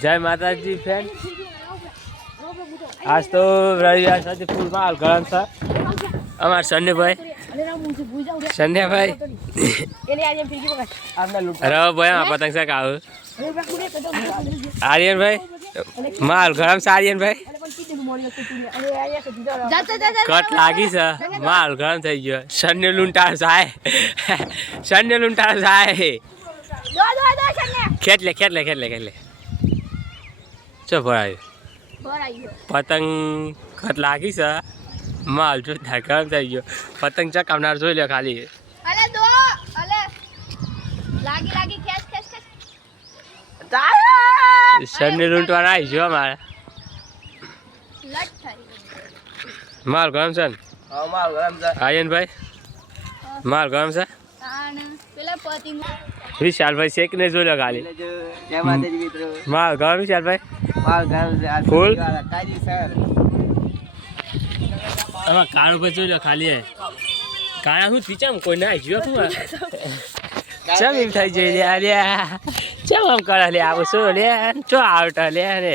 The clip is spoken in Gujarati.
જય માતાજી ફ્રેન્ડ આજ તો રવિવાર સાથે ફૂલ માલ ગરમ છે અમાર સન્યાભાઈ અરે ભાઈ આ પતંગ છે કાવ આર્યનભાઈ માલ ગરમ છે આર્યનભાઈ કટ લાગી છે માલ ગરમ થઈ ગયો સન્ય લૂંટાર જાય ખેટલે ચો ભરાયું પતંગ કટ લાગી છે માલ જો ગરમ થઈ ગયો પતંગ ચકાવનાર જોઈ લે ખાલી સન્ય લૂંટવા આવી જો અમારે માલ ગરમ છે આર્યનભાઈ માલ ગરમ છે વિશાલભાઈ શેક ને જોઈ લો ખાલી માલ ગરમ વિશાલભાઈ ફૂલ હવે કાળો ભાઈ જોઈ લો ખાલી કાળા શું પીચામ કોઈ ના જોયો શું ચમ એમ થઈ જાય લે ચમ આમ કરે લે આવું શું લે ચો આવતા લે રે